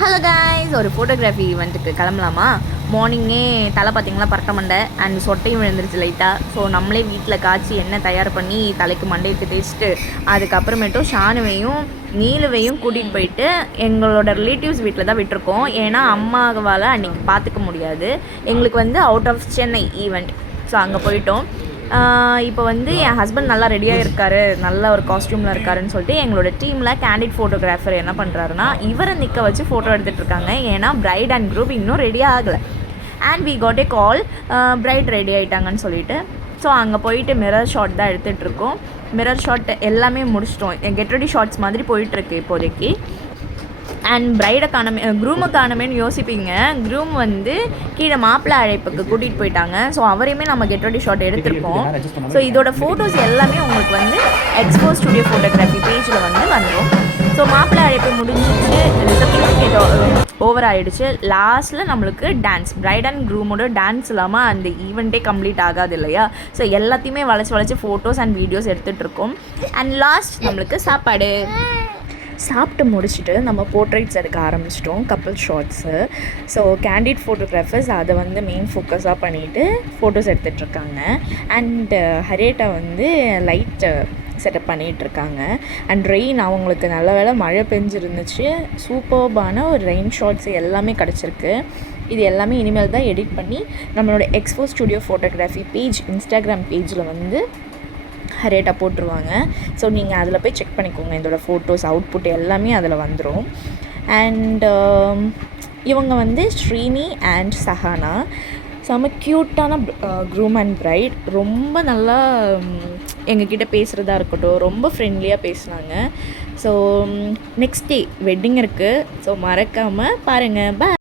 Hello guys, ஒரு photography ஈவெண்ட்டுக்கு கிளம்பலாமா? மார்னிங்கே தலை பார்த்திங்களா பரட்ட மண்டை அண்ட் சொட்டையும் விழுந்துருச்சு லைட்டாக. ஸோ நம்மளே வீட்டில் காய்ச்சி எண்ணெய் தயார் பண்ணி தலைக்கு மண்டைக்கு தேய்ச்சிட்டு அதுக்கப்புறமேட்டும் ஷானுவையும் நீலுவையும் கூட்டிகிட்டு போயிட்டு எங்களோட ரிலேட்டிவ்ஸ் வீட்டில் தான் விட்டுருக்கோம். ஏன்னா அம்மாவால் அன்றைக்கி பார்த்துக்க முடியாது. எங்களுக்கு வந்து out of Chennai event. So அங்கே போயிட்டோம். இப்போ வந்து என் ஹஸ்பண்ட் நல்லா ரெடியாக இருக்கார், நல்ல ஒரு காஸ்ட்யூமில் இருக்காருன்னு சொல்லிட்டு எங்களோட டீமில் கேண்டிட் ஃபோட்டோகிராஃபர் என்ன பண்ணுறாருன்னா இவரை நிற்க வச்சு ஃபோட்டோ எடுத்துகிட்ருக்காங்க. ஏன்னா பிரைட் அண்ட் குரூப் இன்னும் ரெடி ஆகலை. And we got a call, bride ready ஆகிட்டாங்கன்னு சொல்லிட்டு. ஸோ அங்கே போயிட்டு மிரர் ஷாட் தான் எடுத்துகிட்ருக்கோம். மிரர் ஷாட் எல்லாமே முடிச்சிட்டோம். கெட் ரெடி ஷாட்ஸ் மாதிரி போயிட்டுருக்கு இப்போதைக்கு. அண்ட் பிரைடை காணமே, க்ரூமை காணமேன்னு யோசிப்பீங்க. க்ரூம் வந்து கீழே மாப்பிள்ளை அழைப்புக்கு கூட்டிகிட்டு போயிட்டாங்க. ஸோ அவரையுமே நம்ம கெட் ரெடி ஷாட் எடுத்திருக்கோம். ஸோ இதோட ஃபோட்டோஸ் எல்லாமே உங்களுக்கு வந்து எக்ஸ்போ ஸ்டுடியோ ஃபோட்டோகிராஃபி பேஜில் வந்து வந்துடும். ஸோ மாப்பிள்ளை அழைப்பு முடிஞ்சிச்சு, ரிசப்ஷன் ஓவர் ஆகிடுச்சு. லாஸ்ட்டில் நம்மளுக்கு டான்ஸ், பிரைட் அண்ட் க்ரூமோட டான்ஸ் இல்லாமல் அந்த ஈவெண்ட்டே கம்ப்ளீட் ஆகாது இல்லையா? ஸோ எல்லாத்தையுமே வளைச்சி ஃபோட்டோஸ் அண்ட் வீடியோஸ் எடுத்துகிட்ருக்கோம். அண்ட் லாஸ்ட் நம்மளுக்கு சாப்பாடு சாப்பிட்டு முடிச்சுட்டு நம்ம போர்ட்ரேட்ஸ் எடுக்க ஆரம்பிச்சிட்டோம், couple shots. So candid photographers அதை வந்து மெயின் ஃபோக்கஸாக பண்ணிவிட்டு ஃபோட்டோஸ் எடுத்துகிட்ருக்காங்க. அண்டு ஹரேட்டா வந்து லைட்டு செட்டப் பண்ணிகிட்ருக்காங்க. அண்ட் ரெயின், அவங்களுக்கு நல்ல வேளை மழை பெஞ்சிருந்துச்சு. சூப்பர்பான ஒரு ரெயின் ஷாட்ஸ் எல்லாமே கிடச்சிருக்கு. இது எல்லாமே இனிமேல் தான் எடிட் பண்ணி நம்மளோட expo studio photography page Instagram பேஜில் வந்து ரேட்டாக போட்டுருவாங்க. ஸோ நீங்கள் அதில் போய் செக் பண்ணிக்கோங்க. இதோட ஃபோட்டோஸ் அவுட்புட் எல்லாமே அதில் வந்துடும். அண்ட் இவங்க வந்து ஸ்ரீனி அண்ட் சஹானா, செம்ம க்யூட்டான க்ரூம் அண்ட் பிரைட். ரொம்ப நல்லா எங்ககிட்ட பேசுகிறதா இருக்கட்டும், ரொம்ப ஃப்ரெண்ட்லியாக பேசினாங்க. ஸோ நெக்ஸ்ட் டே வெட்டிங் இருக்குது. ஸோ மறக்காமல் பாருங்கள். பாய்.